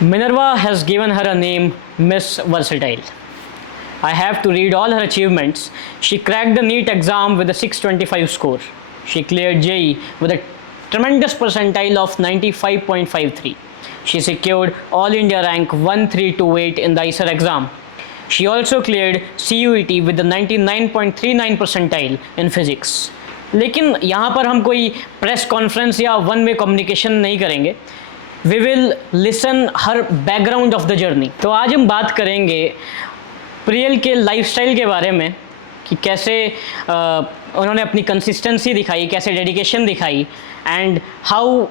Minerva has given her a name, Miss Versatile. I have to read all her achievements. She cracked the NEET exam with a 625 score. She cleared JEE with a tremendous percentile of 95.53. She secured All India rank 1328 in the ICER exam. She also cleared CUET with the 99.39 percentile in physics. लेकिन यहाँ पर हम कोई press conference या one way communication नहीं करेंगे. We will listen हर background of the journey. तो आज हम बात करेंगे प्रियल के लाइफस्टाइल के बारे में कि कैसे उन्होंने अपनी कंसिस्टेंसी दिखाई, कैसे डेडिकेशन दिखाई, and how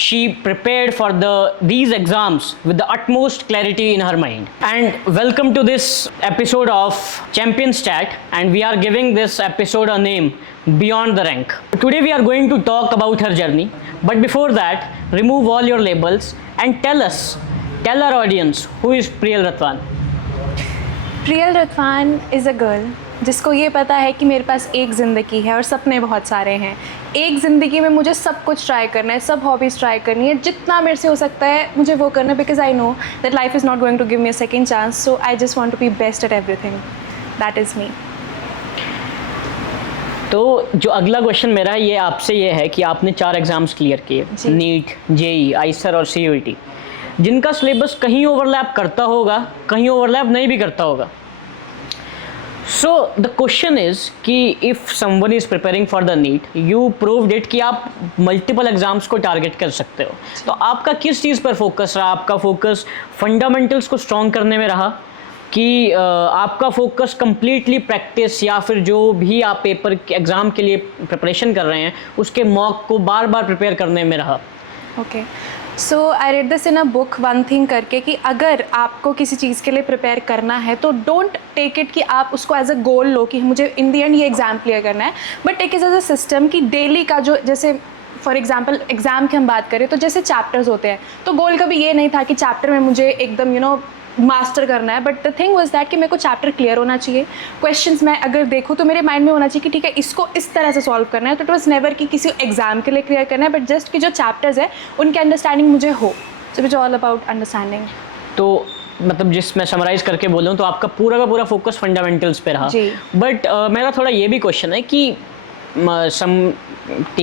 she prepared for these exams with the utmost clarity in her mind. And welcome to this episode of Champion Stat, and we are giving this episode a name, Beyond the Rank. Today we are going to talk about her journey, but before that, remove all your labels and tell our audience, who is Priyal Ratwan? Priyal Ratwan is a girl जिसको ये पता है कि मेरे पास एक ज़िंदगी है और सपने बहुत सारे हैं. एक ज़िंदगी में मुझे सब कुछ ट्राई करना है, सब हॉबीज़ ट्राई करनी है, जितना मेरे से हो सकता है मुझे वो करना है, because I know that life is not going to give me a second chance. So I just want to be best at everything. That is me. तो जो अगला क्वेश्चन मेरा ये आपसे ये है कि आपने 4 एग्ज़ाम्स क्लियर किए, नीट, जेई, आइसर और सीयूईटी, जिनका सिलेबस कहीं ओवरलैप करता होगा, कहीं ओवरलैप नहीं भी करता होगा. सो द क्वेश्चन इज़ कि if someone is preparing for the NEET, you proved it कि आप मल्टीपल एग्जाम्स को टारगेट कर सकते हो. तो आपका किस चीज़ पर फोकस रहा? आपका फोकस फंडामेंटल्स को स्ट्रॉन्ग करने में रहा कि आपका फोकस कम्प्लीटली प्रैक्टिस, या फिर जो भी आप पेपर एग्ज़ाम के लिए प्रिपरेशन कर रहे हैं उसके मॉक को बार बार प्रिपेयर करने में रहा? Okay, so I read this in a book one thing करके कि अगर आपको किसी चीज़ के लिए प्रिपेयर करना है तो डोंट टेक इट कि आप उसको एज अ गोल लो कि मुझे इन दी एंड ये एग्ज़ाम क्लियर करना है, but take it as a system कि डेली का जो, जैसे फॉर एग्जाम्पल एग्ज़ाम की हम बात करें तो जैसे चैप्टर्स होते हैं, तो गोल कभी ये नहीं था कि चैप्टर में मुझे एकदम मास्टर करना है, but the thing was that कि मेरे को चैप्टर क्लियर होना चाहिए. क्वेश्चंस मैं अगर देखूँ तो मेरे माइंड में होना चाहिए कि ठीक है इसको इस तरह से सॉल्व करना है. तो इट वाज नेवर कि किसी एग्जाम के लिए क्लियर करना है, बट जस्ट कि जो चैप्टर्स है उनकी अंडरस्टैंडिंग मुझे हो. So it's all about understanding. तो मतलब जिस मैं समराइज़ करके बोलूँ तो आपका पूरा का पूरा फोकस फंडामेंटल्स पे रहा. बट मेरा थोड़ा ये भी क्वेश्चन है कि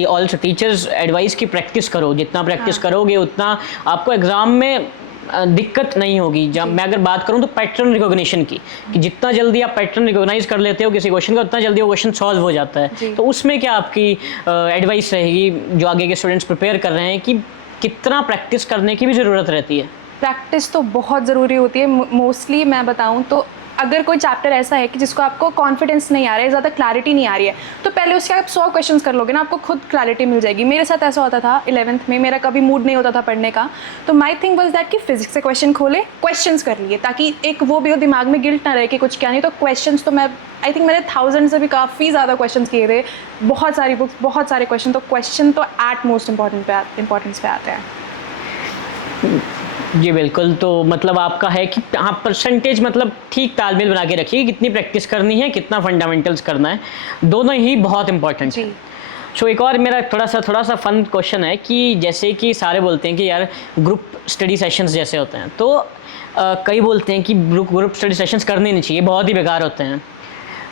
ऑल्सो टीचर्स एडवाइस की प्रैक्टिस करो, जितना प्रैक्टिस करोगे उतना आपको एग्ज़ाम में दिक्कत नहीं होगी. जब मैं अगर बात करूं तो पैटर्न रिकॉग्निशन की, कि जितना जल्दी आप पैटर्न रिकॉग्नाइज कर लेते हो किसी क्वेश्चन का, उतना जल्दी वो क्वेश्चन सॉल्व हो जाता है. तो उसमें क्या आपकी एडवाइस रहेगी जो आगे के स्टूडेंट्स प्रिपेयर कर रहे हैं कि कितना प्रैक्टिस करने की भी ज़रूरत रहती है? प्रैक्टिस तो बहुत ज़रूरी होती है. मोस्टली मैं बताऊं तो अगर कोई चैप्टर ऐसा है कि जिसको आपको कॉन्फिडेंस नहीं आ रहा है, ज़्यादा क्लैरिटी नहीं आ रही है, तो पहले उसके आप 100 क्वेश्चंस कर लोगे ना, आपको खुद क्लैरिटी मिल जाएगी. मेरे साथ ऐसा होता था 11th में, मेरा कभी मूड नहीं होता था पढ़ने का, तो माई थिंग वाज दैट कि फिजिक्स से क्वेश्चन खोले, क्वेश्चंस कर लिए, ताकि एक वो भी हो दिमाग में गिल्ट ना रहे कि कुछ क्या नहीं. तो क्वेश्चंस तो मैं आई थिंक मैंने 1000 से भी काफ़ी ज़्यादा क्वेश्चन किए थे, बहुत सारी बुक्स, बहुत सारे क्वेश्चन. तो क्वेश्चन तो एट मोस्ट इंपॉर्टेंस पे आते हैं. जी बिल्कुल. तो मतलब आपका है कि हाँ, परसेंटेज मतलब ठीक तालमेल बना के रखिए, कितनी प्रैक्टिस करनी है, कितना फंडामेंटल्स करना है, दोनों ही बहुत इंपॉर्टेंट है. सो एक और मेरा थोड़ा सा फन क्वेश्चन है कि जैसे कि सारे बोलते हैं कि यार ग्रुप स्टडी सेशंस जैसे होते हैं, तो कई बोलते हैं कि ग्रुप स्टडी सेशंस करने नहीं चाहिए, बहुत ही बेकार होते हैं,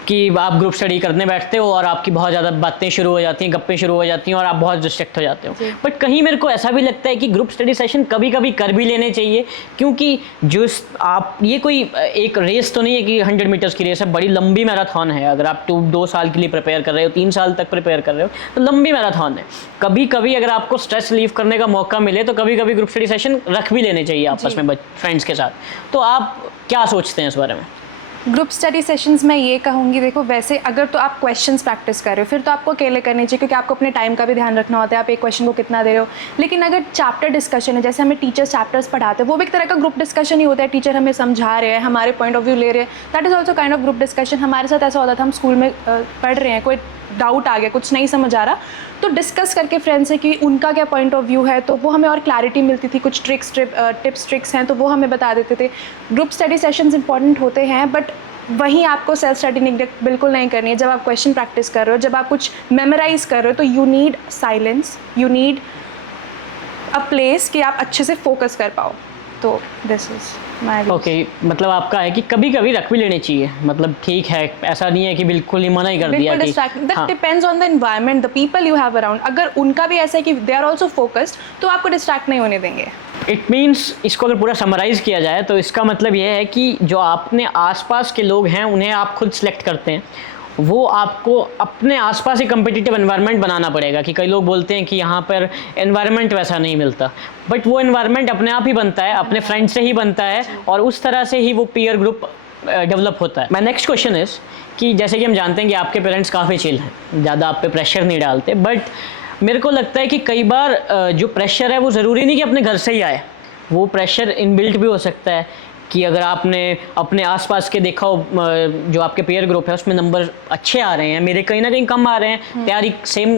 कि आप ग्रुप स्टडी करने बैठते हो और आपकी बहुत ज़्यादा बातें शुरू हो जाती हैं, गप्पें शुरू हो जाती हैं और आप बहुत डिस्ट्रैक्ट हो जाते हो. बट कहीं मेरे को ऐसा भी लगता है कि ग्रुप स्टडी सेशन कभी कभी कर भी लेने चाहिए, क्योंकि जो आप ये कोई एक रेस तो नहीं है कि 100 मीटर्स की रेस है, बड़ी लंबी मैराथन है. अगर आप 2 साल के लिए प्रिपेयर कर रहे हो, 3 साल तक प्रिपेयर कर रहे हो, तो लंबी मैराथन है. कभी कभी अगर आपको स्ट्रेस रिलीव करने का मौका मिले तो कभी कभी ग्रुप स्टडी सेशन रख भी लेने चाहिए आपस में फ्रेंड्स के साथ. तो आप क्या सोचते हैं इस बारे में? ग्रुप स्टडी सेशंस में ये कहूँगी, देखो वैसे अगर तो आप क्वेश्चंस प्रैक्टिस कर रहे हो फिर तो आपको अकेले करने चाहिए, क्योंकि आपको अपने टाइम का भी ध्यान रखना होता है, आप एक क्वेश्चन को कितना दे रहे हो. लेकिन अगर चैप्टर डिस्कशन है, जैसे हमें टीचर्स चैप्टर्स पढ़ाते हैं, वो भी एक तरह का ग्रुप डिस्कशन ही होता है. टीचर हमें समझा रहे हैं, हमारे पॉइंट ऑफ व्यू ले रहे हैं, that is also kind of group discussion. हमारे साथ ऐसा होता था, हम स्कूल में पढ़ रहे हैं, कोई डाउट आ गया, कुछ नहीं समझ आ रहा, तो डिस्कस करके फ्रेंड्स से कि उनका क्या पॉइंट ऑफ व्यू है, तो वो हमें और क्लैरिटी मिलती थी. कुछ टिप्स ट्रिक्स हैं तो वो हमें बता देते थे. ग्रुप स्टडी सेशंस इंपॉर्टेंट होते हैं, बट वहीं आपको सेल्फ स्टडी निग्लेक्ट बिल्कुल नहीं करनी है. जब आप क्वेश्चन प्रैक्टिस कर रहे हो, जब आप कुछ मेमोराइज कर रहे हो, तो you need silence, you need a place कि आप अच्छे से फोकस कर पाओ. तो दिस इज माय ओके, मतलब आपका है कि कभी कभी रख भी लेने चाहिए, मतलब ठीक है, ऐसा नहीं है कि बिल्कुल ही मना ही कर दिया कि that depends on the environment, the people you have around. अगर उनका भी ऐसा है कि दे आर आल्सो फोकस्ड, तो आपको डिस्ट्रैक्ट नहीं होने देंगे। इट मीन्स, इसको अगर पूरा समराइज़ किया जाए तो इसका मतलब ये है कि जो आपने आसपास के लोग हैं उन्हें आप खुद सेलेक्ट करते हैं, वो आपको अपने आसपास ही कम्पिटिटिव एनवायरनमेंट बनाना पड़ेगा। कि कई लोग बोलते हैं कि यहाँ पर एनवायरनमेंट वैसा नहीं मिलता, बट वो एनवायरनमेंट अपने आप ही बनता है, अपने फ्रेंड से ही बनता है, और उस तरह से ही वो पीयर ग्रुप डेवलप होता है। माय नेक्स्ट क्वेश्चन इज़ कि जैसे कि हम जानते हैं कि आपके पेरेंट्स काफ़ी चिल हैं, ज़्यादा आप पे प्रेशर नहीं डालते, बट मेरे को लगता है कि कई बार जो प्रेशर है वो ज़रूरी नहीं कि अपने घर से ही आए, वो प्रेशर इनबिल्ट भी हो सकता है। कि अगर आपने अपने आसपास के देखा हो, जो आपके पेयर ग्रुप है उसमें नंबर अच्छे आ रहे हैं, मेरे कहीं ना कहीं कम आ रहे हैं, तैयारी सेम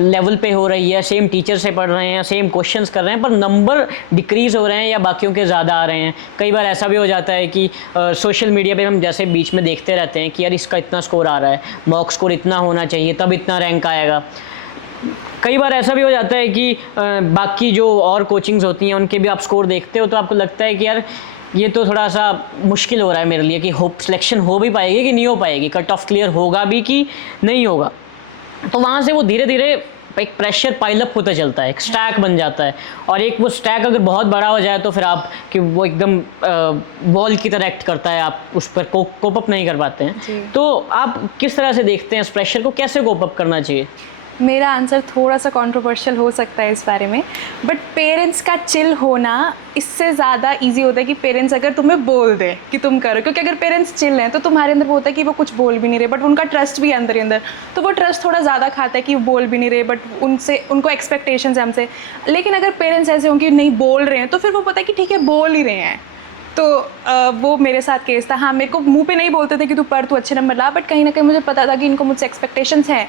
लेवल पे हो रही है, सेम टीचर से पढ़ रहे हैं, सेम क्वेश्चंस कर रहे हैं, पर नंबर डिक्रीज़ हो रहे हैं या बाकियों के ज़्यादा आ रहे हैं। कई बार ऐसा भी हो जाता है कि सोशल मीडिया पे हम जैसे बीच में देखते रहते हैं कि यार इसका इतना स्कोर आ रहा है, मॉक स्कोर इतना होना चाहिए तब इतना रैंक आएगा। कई बार ऐसा भी हो जाता है कि बाकी जो और कोचिंग्स होती हैं उनके भी आप स्कोर देखते हो तो आपको लगता है कि यार ये तो थोड़ा सा मुश्किल हो रहा है मेरे लिए कि होप सिलेक्शन हो भी पाएगी कि नहीं हो पाएगी, कट ऑफ क्लियर होगा भी कि नहीं होगा। तो वहाँ से वो धीरे धीरे एक प्रेशर पाइलअप होता चलता है, एक स्टैक बन जाता है, और एक वो स्टैक अगर बहुत बड़ा हो जाए तो फिर आप कि वो एकदम वॉल की तरह एक्ट करता है, आप उस पर कोप अप नहीं कर पाते हैं। तो आप किस तरह से देखते हैं इस प्रेशर को, कैसे कोप अप करना चाहिए? मेरा आंसर थोड़ा सा कंट्रोवर्शियल हो सकता है इस बारे में, बट पेरेंट्स का चिल होना इससे ज़्यादा इजी होता है कि पेरेंट्स अगर तुम्हें बोल दे कि तुम करो, क्योंकि अगर पेरेंट्स चिल हैं तो तुम्हारे अंदर वो होता है कि वो कुछ बोल भी नहीं रहे, बट उनका ट्रस्ट भी है अंदर ही अंदर, तो वो ट्रस्ट थोड़ा ज़्यादा खाता है कि वो बोल भी नहीं रहे, बट उनको एक्सपेक्टेशंस है हमसे। लेकिन अगर पेरेंट्स ऐसे हों कि नहीं बोल रहे हैं, तो फिर वो पता है कि ठीक है बोल ही रहे हैं। तो वो मेरे साथ केस था। हाँ, मेरे को मुँह पे नहीं बोलते थे कि तू पढ़, तू अच्छे नंबर ला, बट कहीं ना कहीं मुझे पता था कि इनको मुझसे एक्सपेक्टेशंस हैं,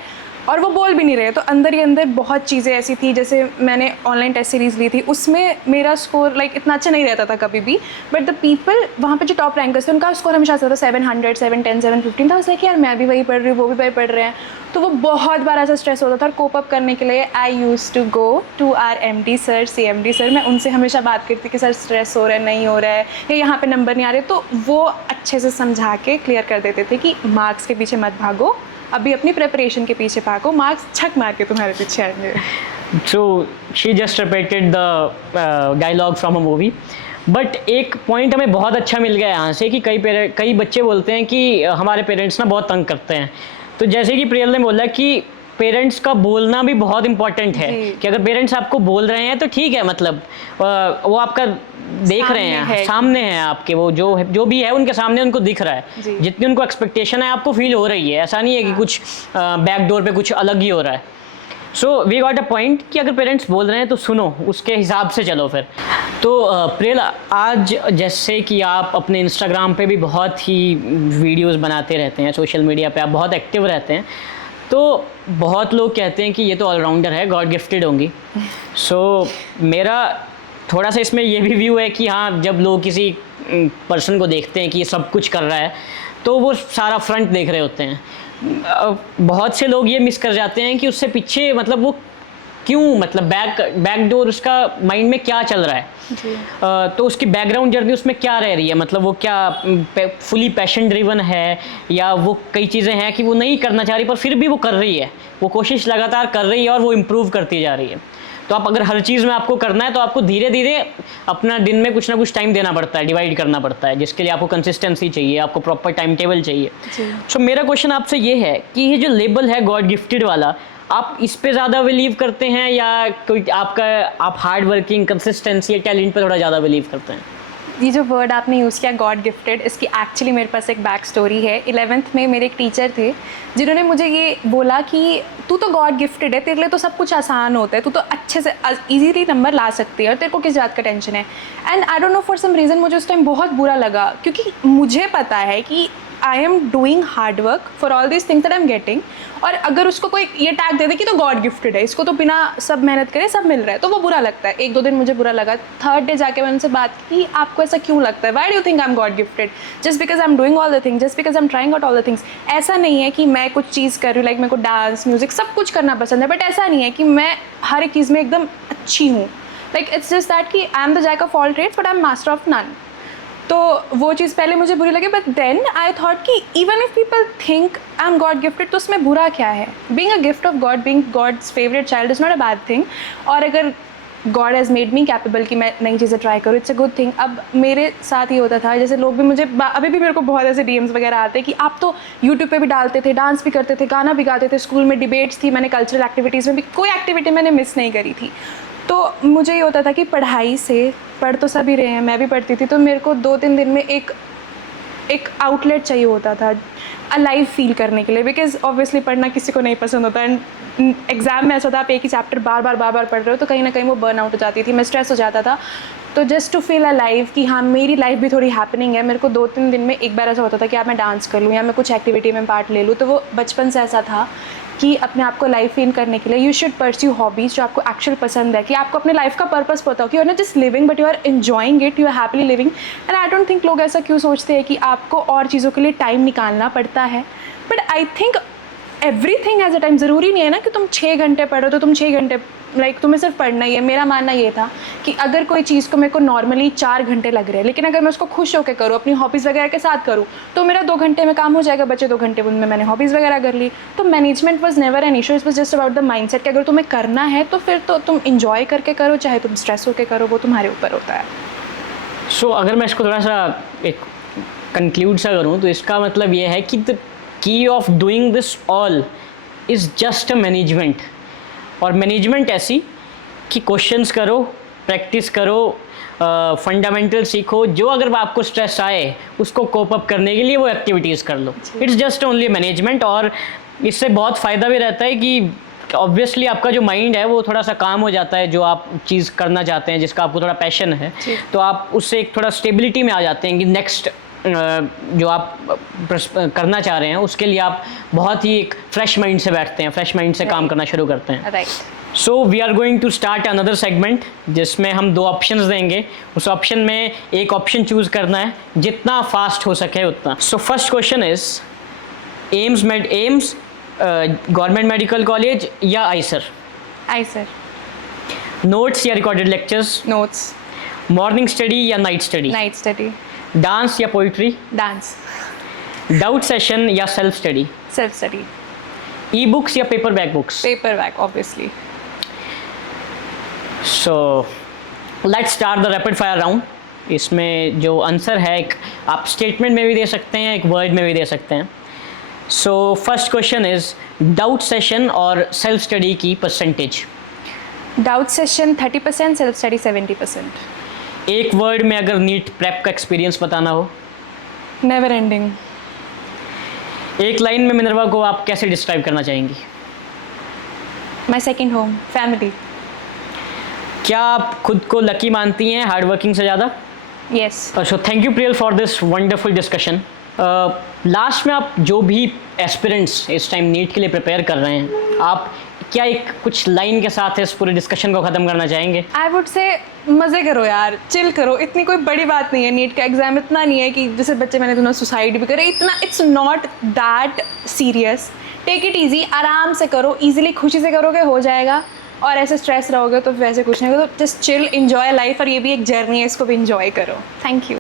और वो बोल भी नहीं रहे। तो अंदर ही अंदर बहुत चीज़ें ऐसी थी, जैसे मैंने ऑनलाइन टेस्ट सीरीज़ ली थी, उसमें मेरा स्कोर इतना अच्छा नहीं रहता था कभी भी, बट द पीपल वहाँ पे जो टॉप रैंकर्स थे उनका स्कोर हमेशा आता था 700, 710, 715 था। उससे कि यार मैं भी वही पढ़ रही हूँ, वो भी वही पढ़ रहे हैं। तो वो बहुत बार ऐसा स्ट्रेस होता था, और कोप अप करने के लिए I use to go to R MD sir, CMD sir. मैं उनसे हमेशा बात करती कि सर स्ट्रेस हो रहा है, नहीं हो रहा है, या यहाँ पे नंबर नहीं आ रहे, तो वो अच्छे से समझा के क्लियर कर देते थे कि मार्क्स के पीछे मत भागो, अभी अपनी प्रिपरेशन के पीछे भागो, मार्क्स छक मार के तुम्हारे पीछे आएंगे। So she just repeated the dialogue from a movie. But एक पॉइंट हमें बहुत अच्छा मिल गया यहाँ से कि कई बच्चे बोलते हैं कि हमारे पेरेंट्स ना बहुत तंग करते हैं। तो जैसे कि प्रियल ने बोला कि पेरेंट्स का बोलना भी बहुत इंपॉर्टेंट है, कि अगर पेरेंट्स आपको बोल रहे हैं तो ठीक है, मतलब वो आपका देख रहे हैं, सामने हैं आपके, वो जो भी है उनके सामने उनको दिख रहा है, जितनी उनको एक्सपेक्टेशन है आपको फील हो रही है, ऐसा नहीं है कि कुछ बैक डोर पे कुछ अलग ही हो रहा है। So we got a point कि अगर पेरेंट्स बोल रहे हैं तो सुनो, उसके हिसाब से चलो फिर। तो प्रियल, आज जैसे कि आप अपने इंस्टाग्राम पे भी बहुत ही वीडियोस बनाते रहते हैं, सोशल मीडिया पे आप बहुत एक्टिव रहते हैं, तो बहुत लोग कहते हैं कि ये तो ऑलराउंडर है, गॉड गिफ्टेड होंगी। सो मेरा थोड़ा सा इसमें ये भी व्यू है कि हाँ, जब लोग किसी पर्सन को देखते हैं कि ये सब कुछ कर रहा है तो वो सारा फ्रंट देख रहे होते हैं। बहुत से लोग ये मिस कर जाते हैं कि उससे पीछे मतलब वो क्यों, मतलब बैक डोर उसका माइंड में क्या चल रहा है, तो उसकी बैकग्राउंड जर्नी उसमें क्या रह रही है, मतलब वो क्या फुली पैशन ड्रिवन है, या वो कई चीज़ें हैं कि वो नहीं करना चाह रही पर फिर भी वो कर रही है, वो कोशिश लगातार कर रही है और वो इम्प्रूव करती जा रही है। तो आप अगर हर चीज़ में आपको करना है तो आपको धीरे धीरे अपना दिन में कुछ ना कुछ टाइम देना पड़ता है, डिवाइड करना पड़ता है, जिसके लिए आपको कंसिस्टेंसी चाहिए, आपको प्रॉपर टाइम टेबल चाहिए। सो मेरा क्वेश्चन आपसे ये है कि ये जो लेबल है गॉड गिफ्टेड वाला, आप इस पे ज़्यादा बिलीव करते हैं या कोई आप हार्ड वर्किंग, कंसिस्टेंसी या टैलेंट पे थोड़ा ज़्यादा बिलीव करते हैं? ये जो वर्ड आपने यूज़ किया गॉड गिफ्टेड, इसकी एक्चुअली मेरे पास एक बैक स्टोरी है। 11th में मेरे एक टीचर थे जिन्होंने मुझे ये बोला कि तू तो गॉड गिफ्टेड है, तेरे लिए तो सब कुछ आसान होता है, तू तो अच्छे से इजीली नंबर ला सकती है और तेरे को किस बात का टेंशन है। And I don't know for some reason मुझे उस टाइम बहुत बुरा लगा, क्योंकि मुझे पता है कि I am doing hard work for all this things that I am getting, और अगर उसको कोई ये टैग दे दे कि तो गॉड गिफ्टेड है, इसको तो बिना सब मेहनत करे सब मिल रहा है, तो वो बुरा लगता है। 1-2 दिन मुझे बुरा लगा। 3rd डे जाके मैंने उनसे बात की, आपको ऐसा क्यों लगता है, why do you think I am God gifted, just because I am doing all the things, just because I am trying out all the things. ऐसा नहीं है कि मैं कुछ चीज़ कर रही हूँ, लाइक मेरे को डांस, म्यूजिक सब कुछ करना पसंद है, बट ऐसा नहीं है कि मैं हर एक चीज़ में एकदम अच्छी हूँ। लाइक इट्स जस्ट दैट कि I am the jack of all trades but I am master of none. तो वो चीज़ पहले मुझे बुरी लगी, बट देन आई थॉट कि even if people think I am God gifted तो उसमें बुरा क्या है. Being a gift of God, being God's favourite child is not a bad thing. और अगर God has made me capable कि मैं नई चीज़ें ट्राई करूँ, इट्स अ गुड थिंग. अब मेरे साथ ही होता था, जैसे लोग भी मुझे अभी भी मेरे को बहुत ऐसे DMs वगैरह आते हैं कि आप तो यूट्यूब पे भी डालते थे, डांस भी करते थे, गाना भी गाते थे, स्कूल में डिबेट्स थी, मैंने कल्चरल एक्टिविटीज़ में भी कोई एक्टिविटी मैंने मिस नहीं करी थी. तो मुझे ये होता था कि पढ़ाई से, पढ़ तो सभी रहे हैं, मैं भी पढ़ती थी, तो मेरे को 2-3 दिन में एक आउटलेट चाहिए होता था अलाइव फील करने के लिए. बिकॉज ऑब्वियसली पढ़ना किसी को नहीं पसंद होता, एंड एग्ज़ाम में ऐसा होता आप एक ही चैप्टर बार बार पढ़ रहे हो, तो कहीं ना कहीं वो बर्न आउट हो जाती थी, मैं स्ट्रेस हो जाता था. तो जस्ट टू फील अलाइव कि हाँ मेरी लाइफ भी थोड़ी हैपनिंग है, मेरे को 2-3 दिन में एक बार ऐसा होता था कि आप मैं डांस कर लूँ या मैं कुछ एक्टिविटी में पार्ट ले लूँ. तो वो बचपन से ऐसा था कि अपने आप को लाइफ फील करने के लिए यू शुड परस्यू हॉबीज़ जो आपको एक्चुअल पसंद है, कि आपको अपने लाइफ का पर्पस पता हो कि you are not just living but you are enjoying it, you are happily living. And I don't think लोग ऐसा क्यों सोचते हैं कि आपको और चीज़ों के लिए टाइम निकालना पड़ता है. But I think everything has a time. ज़रूरी नहीं है ना कि तुम 6 घंटे पढ़ो तो तुम 6 घंटे, लाइक तुम्हें सिर्फ पढ़ना ही है. मेरा मानना ये था कि अगर कोई चीज़ को मेरे को नॉर्मली 4 घंटे लग रहे हैं, लेकिन अगर मैं उसको खुश होकर करूँ, अपनी हॉबीज़ वगैरह के साथ करूँ, तो मेरा 2 घंटे में काम हो जाएगा, बचे 2 घंटे उनमें मैंने हॉबीज़ वगैरह कर ली. तो management was never an issue, it was just about the mindset कि अगर तुम्हें करना है तो फिर तो तुम इंजॉय करके करो, चाहे तुम स्ट्रेस होकर करो, वो तुम्हारे ऊपर होता है. सो अगर मैं इसको थोड़ा सा एक कंक्लूड सा करूँ तो इसका मतलब ये है कि the key of doing this all is just a management. और मैनेजमेंट ऐसी कि क्वेश्चंस करो, प्रैक्टिस करो, फंडामेंटल सीखो, जो अगर आपको स्ट्रेस आए उसको कोप अप करने के लिए वो एक्टिविटीज़ कर लो. It's just only management. और इससे बहुत फ़ायदा भी रहता है कि ऑब्वियसली आपका जो माइंड है वो थोड़ा सा काम हो जाता है, जो आप चीज़ करना चाहते हैं, जिसका आपको थोड़ा पैशन है, तो आप उससे एक थोड़ा स्टेबिलिटी में आ जाते हैं कि नेक्स्ट जो आप करना चाह रहे हैं उसके लिए आप बहुत ही एक फ्रेश माइंड से बैठते हैं, फ्रेश माइंड से काम करना शुरू करते हैं. Right. So we are going to start another segment जिसमें हम 2 ऑप्शंस देंगे. उस ऑप्शन में एक ऑप्शन चूज़ करना है, जितना फास्ट हो सके उतना. So first question is AIIMS government medical college या आइसर? आइसर. नोट्स या recorded lectures? Notes. Morning study या night study? Night study. Dance या पोइट्री? डांस. डाउट सेशन या self study? Self study. E books या paperback books? Paperback obviously. So let's start the rapid fire round. इसमें जो answer है एक आप statement में भी दे सकते हैं, एक वर्ड में भी दे सकते हैं. सो first question is doubt session और सेल्फ स्टडी की percentage? Doubt session 30%, self study 70%. एक वर्ड में अगर नीट प्रेप का एक्सपीरियंस बताना हो? Never ending. एक लाइन में मिनर्वा को आप कैसे डिस्क्राइब करना चाहेंगी? My second home, family. क्या आप खुद को लकी मानती हैं हार्ड वर्किंग से ज़्यादा? Yes. So thank you Priyal for this wonderful discussion. Last में आप जो भी एस्पिरेंट्स इस टाइम नीट के लिए प्रिपेयर कर रहे हैं, आप क्या एक कुछ लाइन के साथ इस पूरे डिस्कशन को ख़त्म करना चाहेंगे? आई वुड से मज़े करो यार, चिल करो. इतनी कोई बड़ी बात नहीं है. नीट का एग्ज़ाम इतना नहीं है कि जैसे बच्चे मैंने तुम्हें सुसाइड भी करे, इतना it's not that serious. Take it easy, आराम से करो, ईजिली खुशी से करोगे हो जाएगा. और ऐसे स्ट्रेस रहोगे तो वैसे कुछ नहीं होगा. तो जस्ट चिल, इन्जॉय लाइफ. और ये भी एक जर्नी है, इसको भी इन्जॉय करो. Thank you.